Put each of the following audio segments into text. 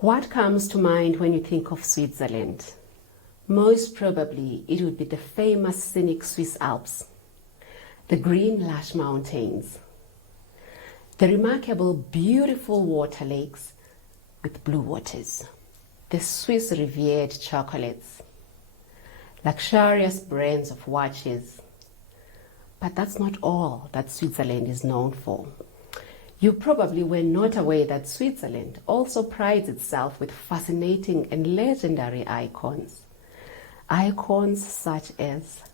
What comes to mind when you think of Switzerland? Most probably it would be the famous scenic Swiss Alps, the green lush mountains, the remarkable beautiful water lakes with blue waters, the Swiss revered chocolates, luxurious brands of watches. But that's not all that Switzerland is known for. You probably were not aware that Switzerland also prides itself with fascinating and legendary icons. Icons such as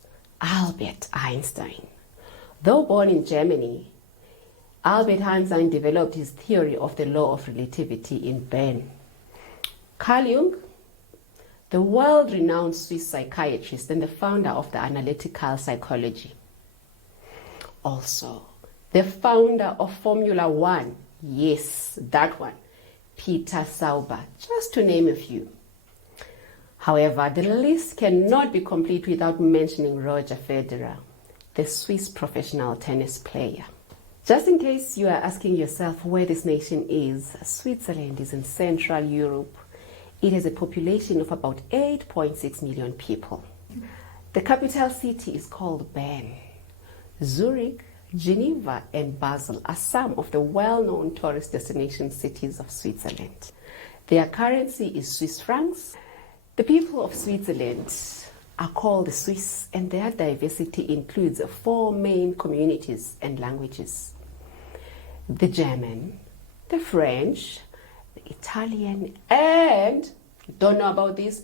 Albert Einstein. Though born in Germany, Albert Einstein developed his theory of the law of relativity in Bern. Carl Jung, the world-renowned Swiss psychiatrist and the founder of the analytical psychology. Also, the founder of Formula One, yes, that one, Peter Sauber, just to name a few. However, the list cannot be complete without mentioning Roger Federer, the Swiss professional tennis player. Just in case you are asking yourself where this nation is, Switzerland is in Central Europe. It has a population of about 8.6 million people. The capital city is called Bern. Zurich, Geneva and Basel are some of the well-known tourist destination cities of Switzerland. Their currency is Swiss francs. The people of Switzerland are called the Swiss, and their diversity includes 4 main communities and languages: the German, the French, the Italian, and, don't know about this,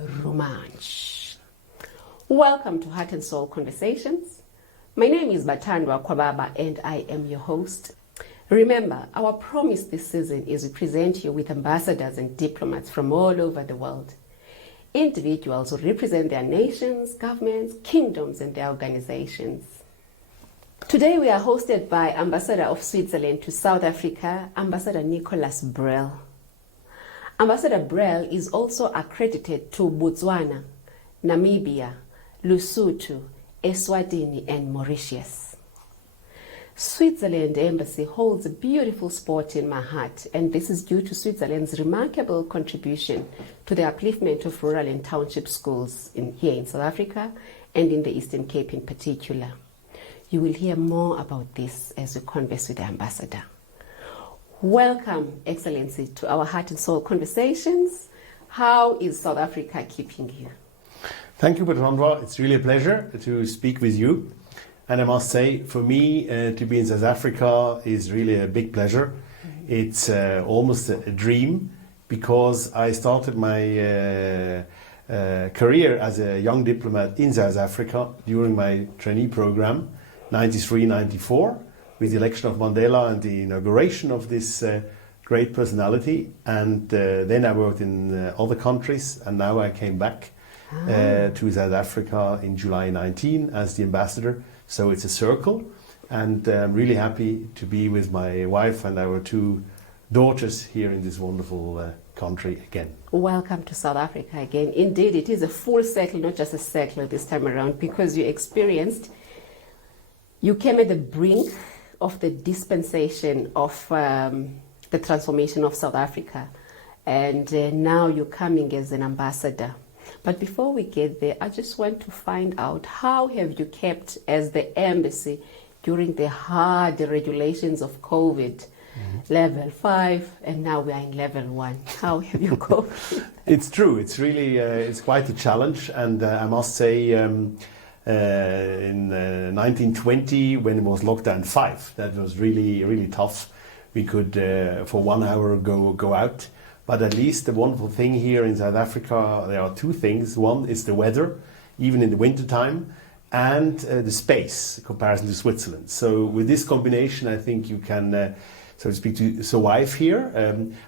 Romansh. Welcome to Heart and Soul Conversations. My name is Bathandwa Kwababa and I am your host. Remember, our promise this season is to present you with ambassadors and diplomats from all over the world. Individuals who represent their nations, governments, kingdoms and their organizations. Today we are hosted by Ambassador of Switzerland to South Africa, Ambassador Nicolas Bruhl. Ambassador Bruhl is also accredited to Botswana, Namibia, Lesotho, Eswatini and Mauritius. Switzerland Embassy holds a beautiful spot in my heart, and this is due to Switzerland's remarkable contribution to the upliftment of rural and township schools here in South Africa and in the Eastern Cape in particular. You will hear more about this as we converse with the ambassador. Welcome, Excellency, to our Heart and Soul Conversations. How is South Africa keeping you? Thank you, Bathandwa. It's really a pleasure to speak with you. And I must say, for me, to be in South Africa is really a big pleasure. It's almost a dream, because I started my career as a young diplomat in South Africa during my trainee program, 93-94, with the election of Mandela and the inauguration of this great personality. And then I worked in other countries, and now I came back to South Africa in July 19 as the ambassador. So it's a circle, and I'm really happy to be with my wife and our 2 daughters here in this wonderful country again. Welcome to South Africa again. Indeed, it is a full circle, not just a circle this time around, because you came at the brink of the dispensation of the transformation of South Africa, and now you're coming as an ambassador. But before we get there, I just want to find out, how have you kept as the embassy during the hard regulations of COVID? Level 5, and now we are in level 1. How have you coped? It's true. It's really it's quite a challenge, and I must say, in 1920, when it was lockdown 5, that was really tough. We could for 1 hour go out. But at least the wonderful thing here in South Africa, there are 2 things. One is the weather, even in the winter time, and the space in comparison to Switzerland. So with this combination, I think you can, so to speak, to survive here.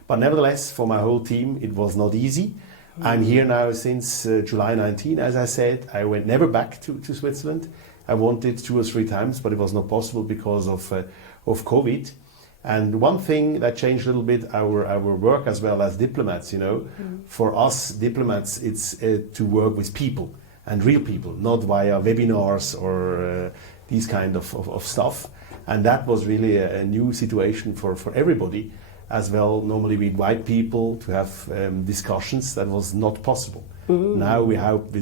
But nevertheless, for my whole team, it was not easy. I'm here now since July 19, as I said. I went never back to Switzerland. I wanted 2 or 3 times, but it was not possible because of COVID. And one thing that changed a little bit, our work as well as diplomats, For us diplomats, it's to work with people, and real people, not via webinars or these kind of stuff. And that was really a new situation for everybody. as well. Normally with white people to have discussions that was not possible. Now we hope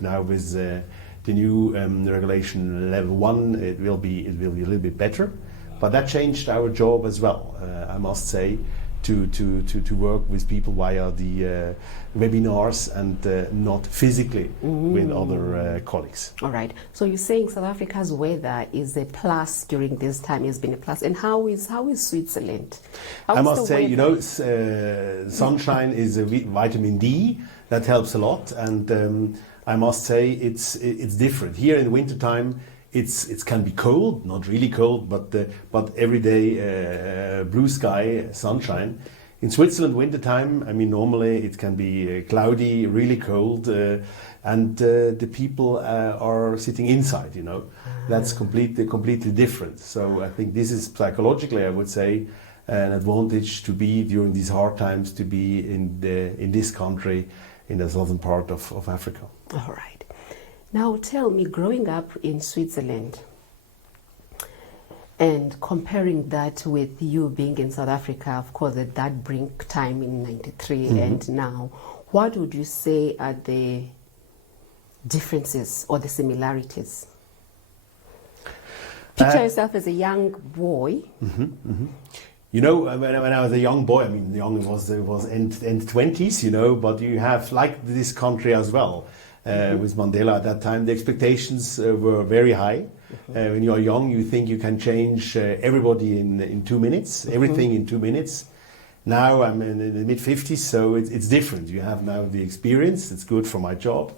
now with the new regulation level 1 it will be a little bit better, but that changed our job as well. I must say, to work with people via the webinars and not physically with other colleagues. All right. So you're saying South Africa's weather is a plus during this time, has been a plus. And how is Switzerland? I must say, sunshine is a vitamin D. That helps a lot. And I must say it's different. Here in the wintertime, it can be cold, not really cold, but every day blue sky, sunshine. In Switzerland, wintertime, I mean, normally it can be cloudy, really cold, and the people are sitting inside. That's completely different. So I think this is psychologically, I would say, an advantage to be during these hard times to be in this country, in the southern part of Africa. All right. Now tell me, growing up in Switzerland and comparing that with you being in South Africa, of course, at that brink time in 93 and now, what would you say are the differences or the similarities? Picture yourself as a young boy. When I was a young boy, I mean, young was end 20s, but you have, like this country as well, with Mandela at that time, the expectations were very high. When you are young, you think you can change everybody in 2 minutes, everything in 2 minutes. Now I'm in the mid-50s, so it's different. You have now the experience, it's good for my job,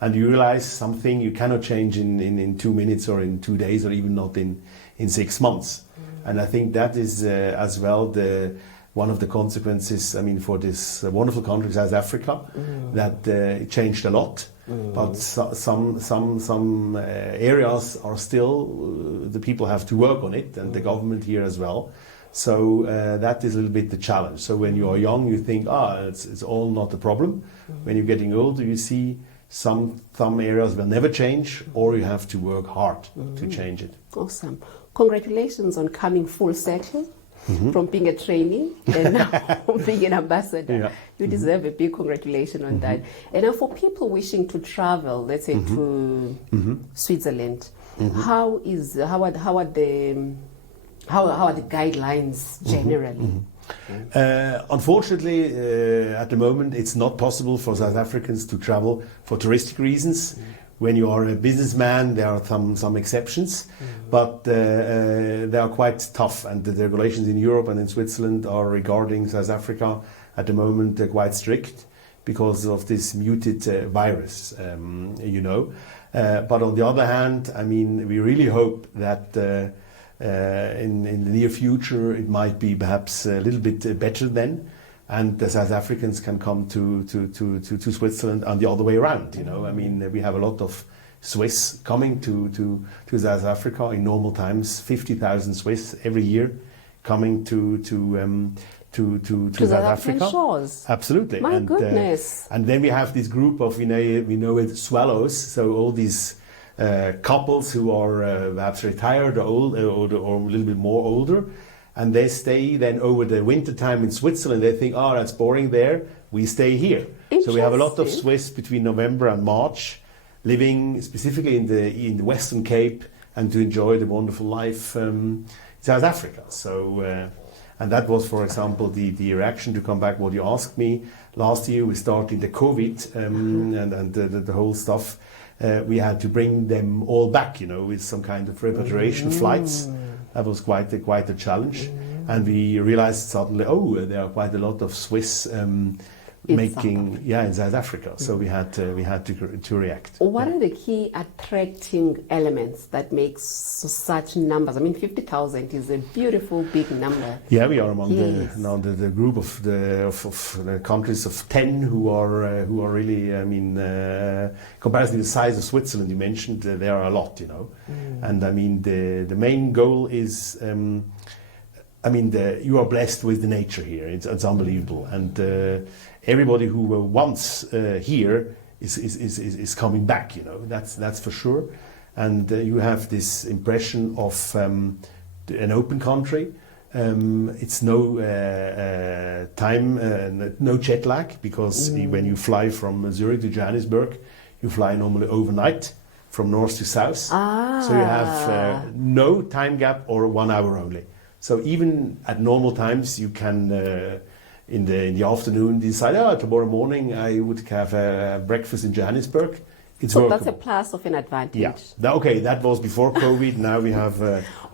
and you realize something you cannot change in 2 minutes or in 2 days or even not in 6 months. And I think that is as well one of the consequences, I mean, for this wonderful country, South Africa, that it changed a lot. But some areas are still, the people have to work on it, and the government here as well. So that is a little bit the challenge. So when you are young, you think, it's all not a problem. When you're getting older, you see some areas will never change, or you have to work hard to change it. Awesome. Congratulations on coming full circle. From being a trainee and now being an ambassador. Yeah. You deserve a big congratulations on that. And now for people wishing to travel, let's say to Switzerland, how are the guidelines generally? Unfortunately, at the moment, it's not possible for South Africans to travel for touristic reasons. When you are a businessman, there are some exceptions, but they are quite tough, and the regulations in Europe and in Switzerland are regarding South Africa at the moment quite strict because of this muted virus, But on the other hand, I mean, we really hope that in the near future it might be perhaps a little bit better then, and the South Africans can come to Switzerland and the other way around. I mean, we have a lot of Swiss coming to South Africa in normal times. 50,000 Swiss every year coming to South Africa. Shores. Absolutely. My goodness. And then we have this group of we know it swallows. So all these couples who are perhaps retired or old or a little bit more older. And they stay then over the winter time in Switzerland. They think, that's boring there. We stay here. So we have a lot of Swiss between November and March, living specifically in the Western Cape and to enjoy the wonderful life in South Africa. So, and that was, for example, the reaction to come back. What you asked me last year, we started the COVID and the whole stuff. We had to bring them all back, with some kind of repatriation flights. That was quite a challenge, and we realized suddenly, there are quite a lot of Swiss in South Africa. So we had to react. What are the key attracting elements that makes such numbers? I mean, 50,000 is a beautiful big number. Yeah, we are among the group of the countries of 10 who are really. I mean, compared to the size of Switzerland, you mentioned there are a lot, And I mean, the main goal is. You are blessed with the nature here. It's unbelievable, and everybody who were once here is coming back. That's for sure. And you have this impression of an open country. It's no no jet lag, because when you fly from Zurich to Johannesburg, you fly normally overnight from north to south. So you have no time gap or 1 hour only. So even at normal times, you can in the afternoon decide, tomorrow morning I would have a breakfast in Johannesburg. It's so workable. That's a plus of an advantage. Yeah. Okay, that was before COVID. Now we have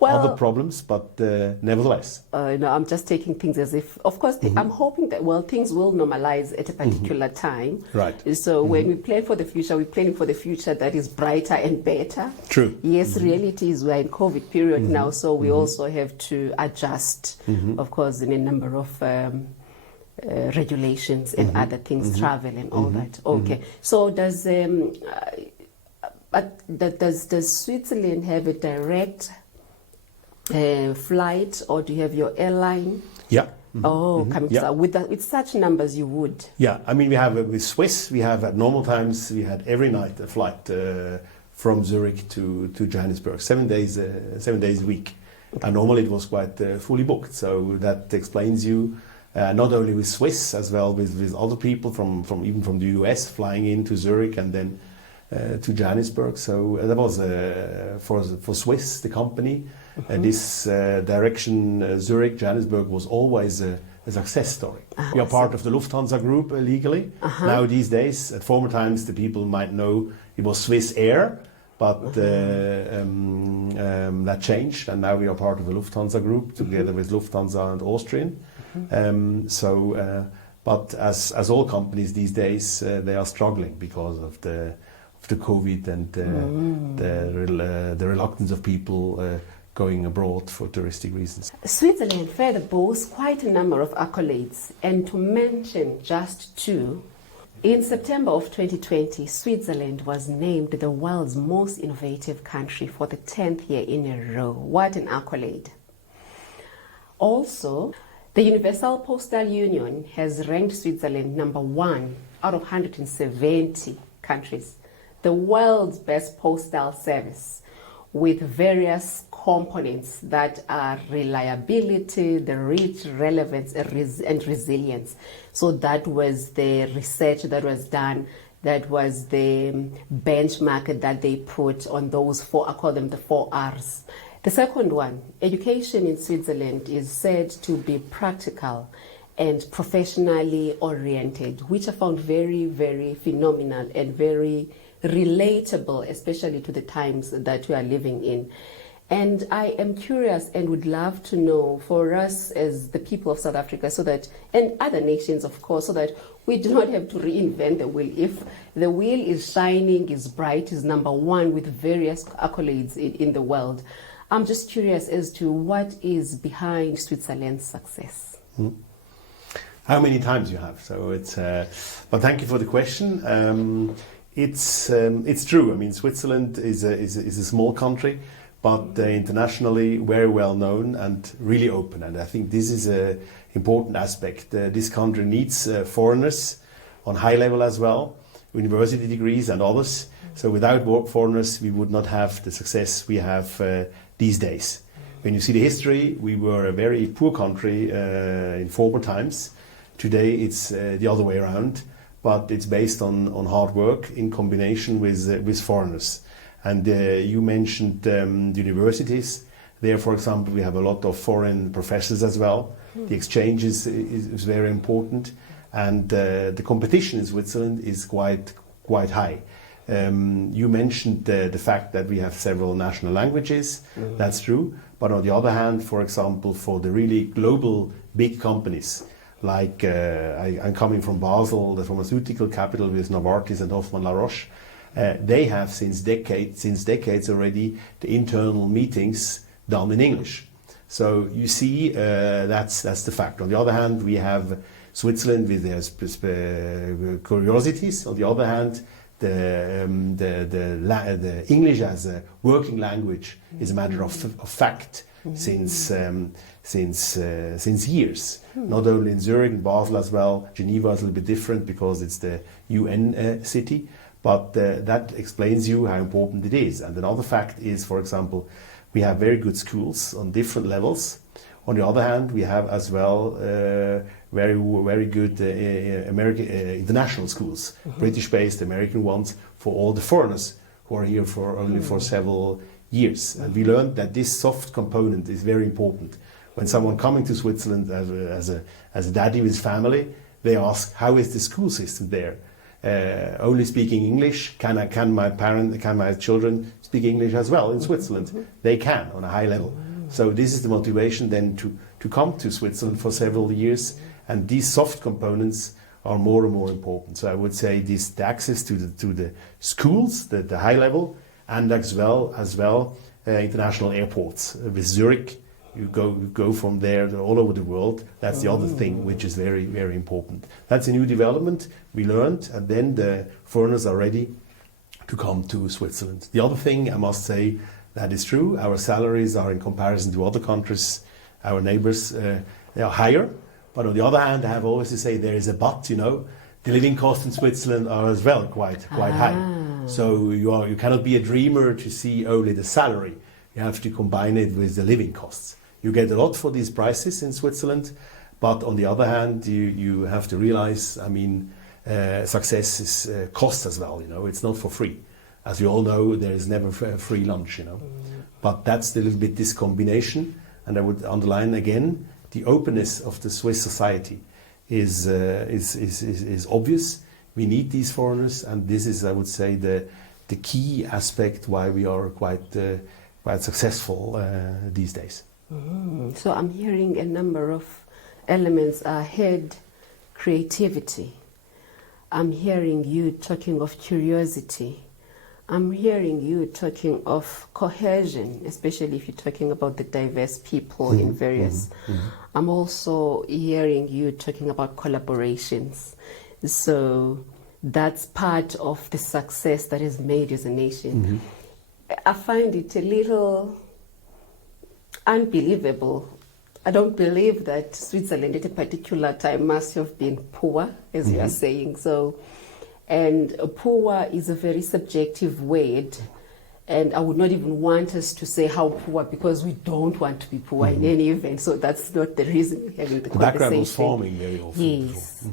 other problems, but nevertheless. No, I'm just taking things as if, of course, I'm hoping that, things will normalize at a particular time. Right. So when we plan for the future, we're planning for the future that is brighter and better. True. Yes, reality is we're in COVID period now, so we also have to adjust, of course, in a number of regulations and other things, travel and all that. Okay. So does Switzerland have a direct flight, or do you have your airline? Yeah. Coming to with such numbers, you would. Yeah, I mean, we have with Swiss, we have at normal times, we had every night a flight from Zurich to Johannesburg, 7 days a week. And normally it was quite fully booked. So that explains you. Not only with Swiss, as well with other people from even from the US flying into Zurich and then to Johannesburg. So that was for Swiss, the company. This direction, Zurich, Johannesburg, was always a success story. We are part of the Lufthansa group legally. Now these days, at former times, the people might know it was Swiss Air, but that changed, and now we are part of the Lufthansa group together with Lufthansa and Austrian. But as all companies these days, they are struggling because of the COVID and the reluctance of people going abroad for touristic reasons. Switzerland further boasts quite a number of accolades, and to mention just two, in September of 2020, Switzerland was named the world's most innovative country for the 10th year in a row. What an accolade. Also, the Universal Postal Union has ranked Switzerland number 1 out of 170 countries, the world's best postal service, with various components that are reliability, the reach, relevance, and resilience. So that was the research that was done, that was the benchmark that they put on those four, I call them the 4 R's. The second one, education in Switzerland is said to be practical and professionally oriented, which I found very, very phenomenal and very relatable, especially to the times that we are living in. And I am curious and would love to know, for us as the people of South Africa, so that, and other nations of course, so that we do not have to reinvent the wheel. If the wheel is shining, is bright, is number 1 with various accolades in the world, I'm just curious as to what is behind Switzerland's success. How many times you have? So it's, but thank you for the question. It's true. I mean, Switzerland is a small country, but internationally very well known and really open. And I think this is an important aspect. This country needs foreigners on high level as well, university degrees and others. So without foreigners, we would not have the success we have these days. When you see the history, we were a very poor country in former times. Today it's the other way around, but it's based on hard work in combination with foreigners. And you mentioned the universities. There, for example, we have a lot of foreign professors as well. The exchange is very important, and the competition in Switzerland is quite high. You mentioned the fact that we have several national languages. That's true. But on the other hand, for example, for the really global big companies, like I'm coming from Basel, the pharmaceutical capital with Novartis and Hoffmann La Roche, they have since decades already the internal meetings done in English. So you see, that's the fact. On the other hand, we have Switzerland with their curiosities. On the other hand, the English as a working language is a matter of fact since years. Not only in Zurich and Basel as well. Geneva is a little bit different because it's the UN city, but that explains you how important it is. And another fact is, for example, we have very good schools on different levels. On the other hand, we have as well very good American international schools, British-based American ones, for all the foreigners who are here for only for several years. And we learned that this soft component is very important. When someone coming to Switzerland as a daddy with family, they ask, how is the school system there? Only speaking English? Can my children speak English as well in Switzerland? They can on a high level. So this is the motivation then to come to Switzerland for several years, and these soft components are more and more important. So I would say the access to the schools, the high level, and as well international airports. With Zurich, you go from there all over the world. That's the other thing which is very, very important. That's a new development we learned, and then the foreigners are ready to come to Switzerland. The other thing I must say that is true, our salaries are in comparison to other countries, our neighbors, they are higher. But on the other hand, I have always to say there is a but, you know, the living costs in Switzerland are as well quite high. So you cannot be a dreamer to see only the salary. You have to combine it with the living costs. You get a lot for these prices in Switzerland, but on the other hand, you have to realize, I mean, success is cost as well, you know, it's not for free. As you all know, there is never free lunch, you know. But that's a little bit this combination, and I would underline again, the openness of the Swiss society is obvious. We need these foreigners, and this is, I would say, the key aspect why we are quite successful these days. So I'm hearing a number of elements ahead. Creativity. I'm hearing you talking of curiosity. I'm hearing you talking of cohesion, especially if you're talking about the diverse people in various. I'm also hearing you talking about collaborations. So that's part of the success that is made as a nation. I find it a little unbelievable. I don't believe that Switzerland at a particular time must have been poor, as you are saying. So, and poor is a very subjective word, and I would not even want us to say how poor, because we don't want to be poor in any event. So that's not the reason we're having the conversation. Background was farming very often. Yes.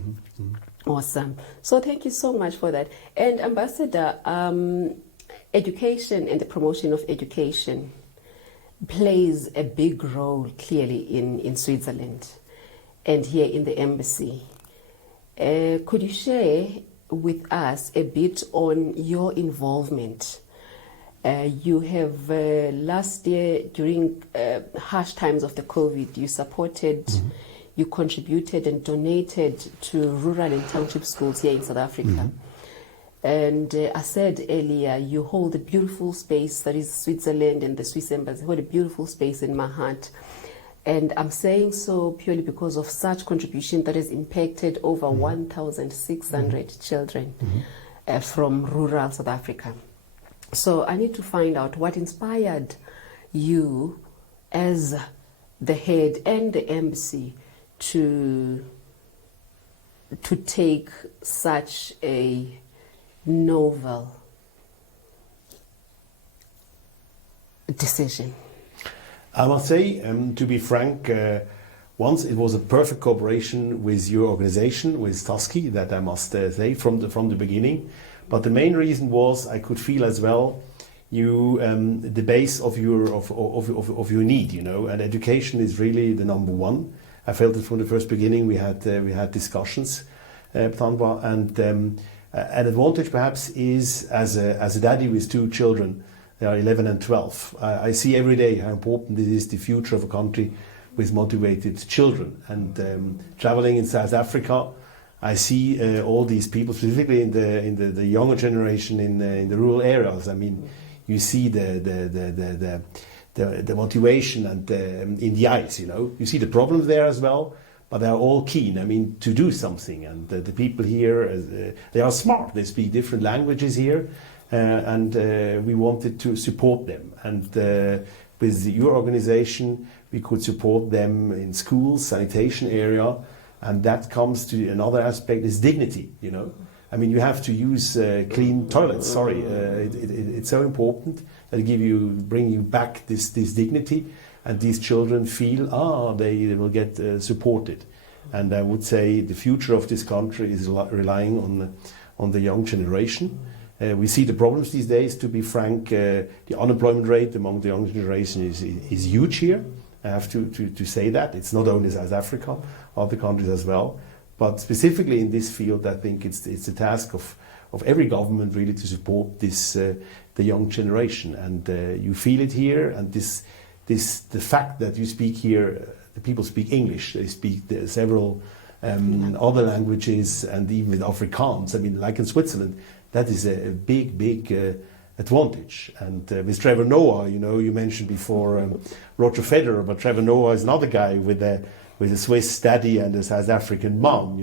Awesome. So thank you so much for that. And Ambassador, education and the promotion of education plays a big role clearly in Switzerland and here in the embassy. Could you share with us a bit on your involvement? You have last year during harsh times of the COVID, you supported, you contributed and donated to rural and township schools here in South Africa. And I said earlier, you hold a beautiful space that is Switzerland, and the Swiss Embassy hold a beautiful space in my heart. And I'm saying so purely because of such contribution that has impacted over 1,600 children from rural South Africa. So I need to find out what inspired you as the head and the embassy to take such a novel decision. I must say, to be frank, once it was a perfect cooperation with your organization, with Tasci, that I must say from the beginning. But the main reason was I could feel as well you the base of your need, you know, and education is really the number one. I felt it from the first beginning. We had discussions, Bathandwa, and an advantage perhaps is as a daddy with two children. They are 11 and 12. I see every day how important it is the future of a country with motivated children. And traveling in South Africa, I see all these people, specifically in the younger generation in the rural areas. I mean, you see the motivation and in the eyes. You know, you see the problems there as well. But they are all keen, I mean, to do something. And the people here, they are smart. They speak different languages here. And we wanted to support them. And with your organization, we could support them in schools, sanitation area. And that comes to another aspect, is dignity, you know. I mean, you have to use clean toilets, sorry. It's so important that bring you back this dignity. and these children feel they will get supported. And I would say the future of this country is relying on the young generation. We see the problems these days, to be frank. The unemployment rate among the young generation is huge here. I have to say that. It's not only South Africa, other countries as well. But specifically in this field, I think it's the task of every government really to support the young generation. And you feel it here, and the fact that you speak here, the people speak English, they speak several other languages, and even with Afrikaans. I mean, like in Switzerland, that is a big advantage. And with Trevor Noah, you mentioned before Roger Federer, but Trevor Noah is another guy with a Swiss daddy and a South African mom.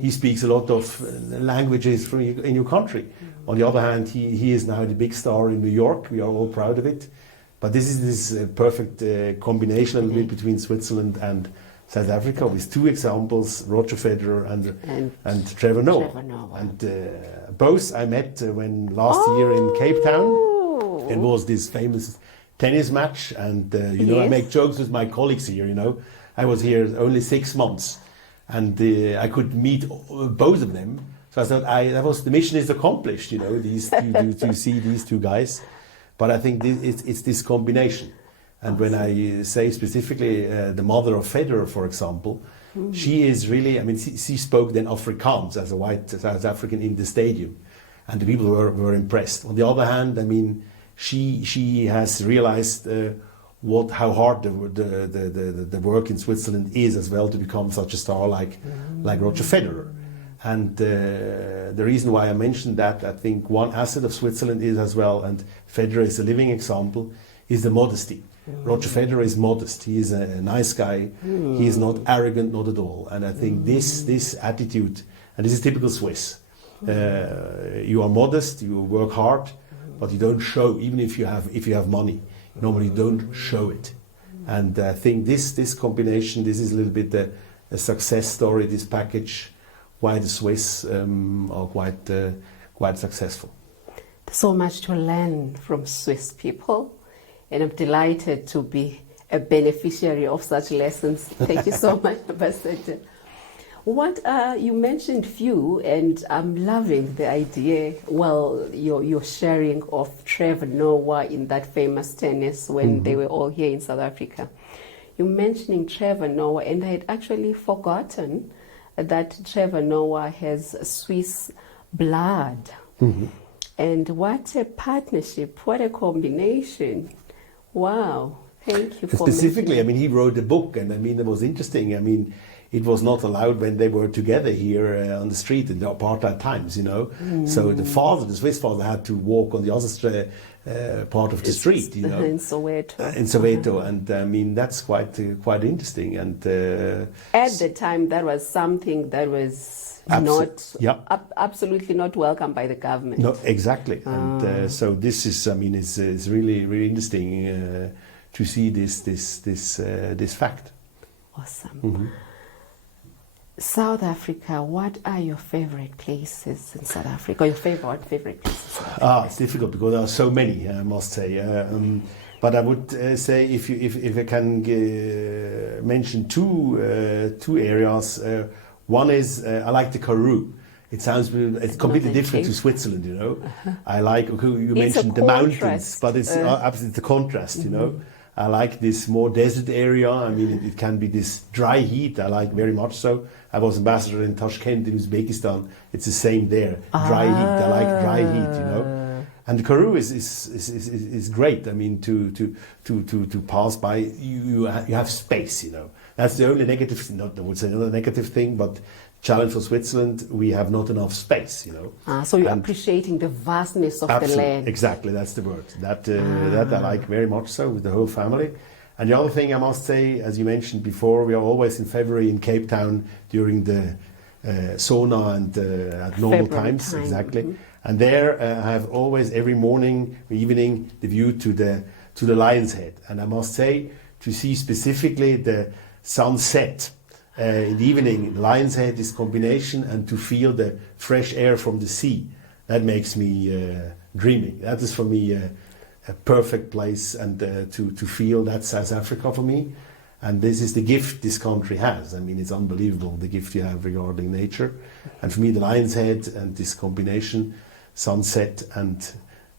He speaks a lot of languages in your country. On the other hand, he is now the big star in New York. We are all proud of it. But this is this perfect combination a little bit between Switzerland and South Africa, with two examples, Roger Federer and Trevor Noah. And both I met when last year in Capetown. It was this famous tennis match, and I make jokes with my colleagues here. I was here only 6 months, and I could meet both of them. So I thought the mission is accomplished. To see these two guys. But I think it's this combination. And when I say specifically the mother of Federer, for example, she is really, she spoke then Afrikaans as a white South African in the stadium. And the people were impressed. On the other hand, she has realized how hard the work in Switzerland is as well to become such a star like Roger Federer. And the reason why I mentioned that, I think one asset of Switzerland is as well, and Federer is a living example, is the modesty. Roger Federer is modest. He is a nice guy. He is not arrogant, not at all. And I think this attitude, and this is typical Swiss. You are modest, you work hard, but you don't show, even if you have money. Normally you don't show it. And I think this combination, this is a little bit a success story, this package, why the Swiss are quite successful. There's so much to learn from Swiss people, and I'm delighted to be a beneficiary of such lessons. Thank you so much, Ambassador. You mentioned few, and I'm loving the idea, your sharing of Trevor Noah in that famous tennis when they were all here in South Africa. You're mentioning Trevor Noah, and I had actually forgotten that Trevor Noah has Swiss blood. And what a partnership, what a combination. Wow, thank you for specifically, he wrote a book, and it was interesting. It was not allowed when they were together here on the street in the apartheid times, So the Swiss father had to walk on the other part of the street, In Soweto. In Soweto, and that's quite interesting. And at the time, that was something that was absolutely not welcome by the government. No, exactly. And so this is, is really interesting to see this fact. Awesome. South Africa, what are your favorite places in South Africa? Or your favorite places? It's difficult because there are so many, I must say. But I would say if I can mention two areas. One is I like the Karoo. It's completely different to Switzerland, I like, you mentioned the mountains, but it's absolutely the contrast, I like this more desert area. It can be this dry heat. I like very much so. I was ambassador in Tashkent in Uzbekistan. It's the same there. Dry heat. I like dry heat, And the Karoo is great. To pass by, you have space. That's the only negative. Not I would say not a negative thing, but challenge for Switzerland. We have not enough space. So you're appreciating the vastness of the land. Exactly, that's the word. That I like very much so with the whole family. And the other thing I must say, as you mentioned before, we are always in February in Capetown during the sauna and at normal times. Exactly. And there I have always every morning or evening the view to the Lion's Head. And I must say, to see specifically the sunset in the evening, Lion's Head, this combination, and to feel the fresh air from the sea, that makes me dreaming. That is for me a perfect place and to feel that South Africa for me. And this is the gift this country has. I mean, it's unbelievable, the gift you have regarding nature. And for me, the Lion's Head and this combination, sunset and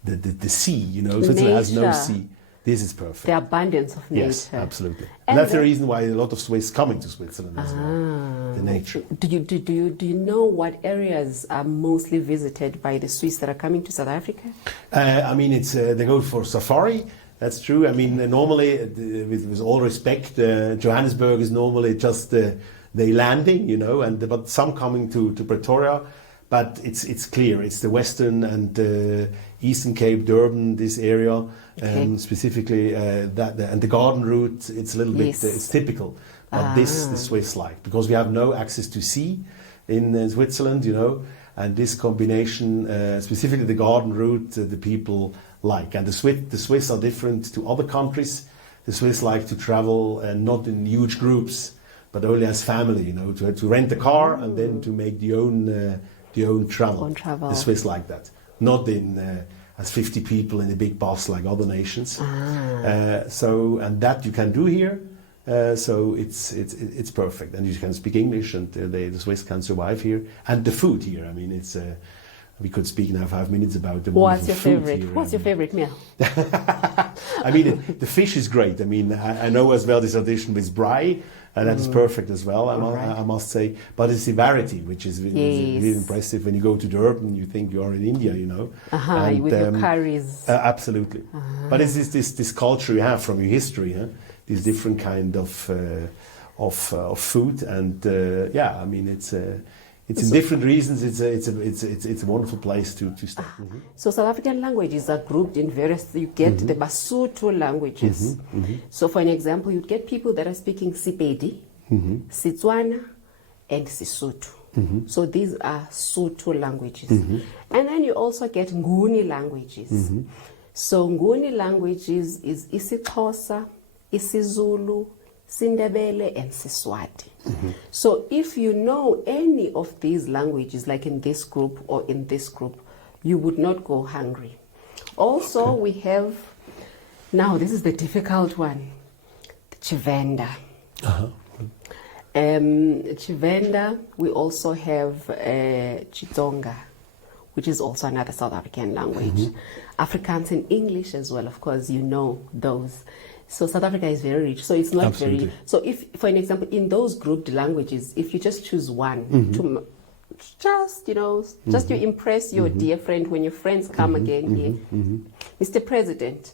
the sea, you know, Switzerland has no sea. This is perfect. The abundance of nature. Yes, absolutely. And that's the reason why a lot of Swiss coming to Switzerland as well. The nature. Do you know what areas are mostly visited by the Swiss that are coming to South Africa? I mean, it's they go for safari. That's true. I mean, normally, with all respect, Johannesburg is normally just the landing, you know, but some coming to Pretoria. But it's clear. It's the Western and Eastern Cape, Durban, this area. Specifically and the garden route, it's a little bit it's typical, but this the Swiss like, because we have no access to sea in Switzerland, you know, and this combination, specifically the garden route, the people like. And the Swiss are different to other countries. The Swiss like to travel not in huge groups, but only as family, you know, to rent a car and then to make the own travel. The Swiss like that, not in as 50 people in a big bus like other nations. And that you can do here. So it's perfect, and you can speak English, and the Swiss can survive here. And the food here, I mean, it's we could speak now 5 minutes about the wonderful food here. What's your favorite meal? I mean, the fish is great. I mean, I know as well this audition with braai, and that is perfect as well, I must say. But it's the variety, which is really impressive. When you go to Durban, you think you are in India, you know. And, with your curries. Absolutely. But it's this culture you have from your history, huh? This different kind of food, and I mean, it's in different reasons. It's a wonderful place to stay. So South African languages are grouped in various. You get the Basotho languages. So for an example, you get people that are speaking Sepedi, Setswana, and Sesotho. So these are Sotho languages. And then you also get Nguni languages. So Nguni languages is isiXhosa, isiZulu, Sindebele, and Siswati. So if you know any of these languages, like in this group or in this group, you would not go hungry. Also, we have, now this is the difficult one, the Tshivenda. Tshivenda, we also have Chitsonga, which is also another South African language. Afrikaans and English as well, of course, you know those. So South Africa is very rich. So it's not very. So if, for an example, in those grouped languages, if you just choose one to just, you know, just to impress your dear friend when your friends come again here, Mr. President,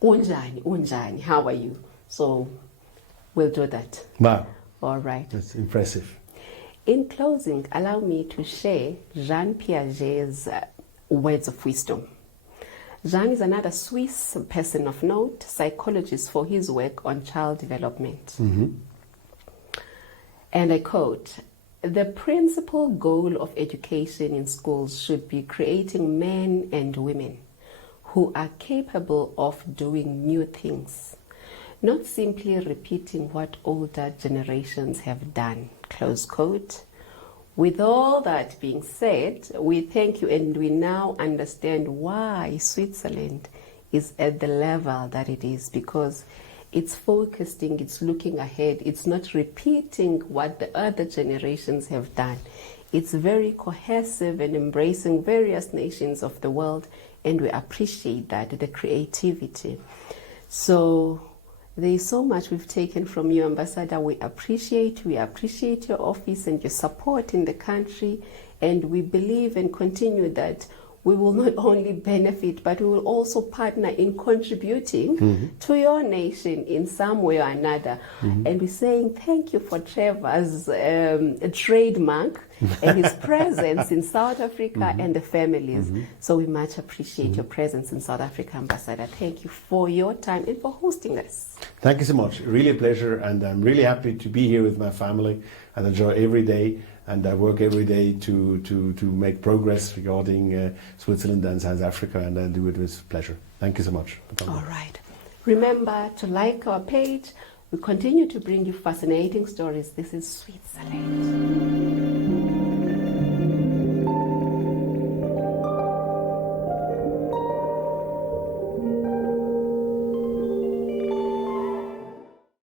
unjani, how are you? So we'll do that. Wow. All right. That's impressive. In closing, allow me to share Jean Piaget's words of wisdom. Jean is another Swiss person of note, psychologist for his work on child development. And I quote, "The principal goal of education in schools should be creating men and women who are capable of doing new things, not simply repeating what older generations have done." Close quote. With all that being said, we thank you, and we now understand why Switzerland is at the level that it is, because it's focusing, it's looking ahead, it's not repeating what the other generations have done. It's very cohesive and embracing various nations of the world, and we appreciate that, the creativity. So there is so much we've taken from you, Ambassador. We appreciate your office and your support in the country, and we believe and continue that we will not only benefit, but we will also partner in contributing to your nation in some way or another. And we're saying thank you for Trevor's trademark and his presence in South Africa and the families. So we much appreciate your presence in South Africa, Ambassador. Thank you for your time and for hosting us. Thank you so much. Really a pleasure, and I'm really happy to be here with my family and enjoy every day. And I work every day to make progress regarding Switzerland and South Africa, and I do it with pleasure. Thank you so much. All right. Remember to like our page. We continue to bring you fascinating stories. This is Switzerland.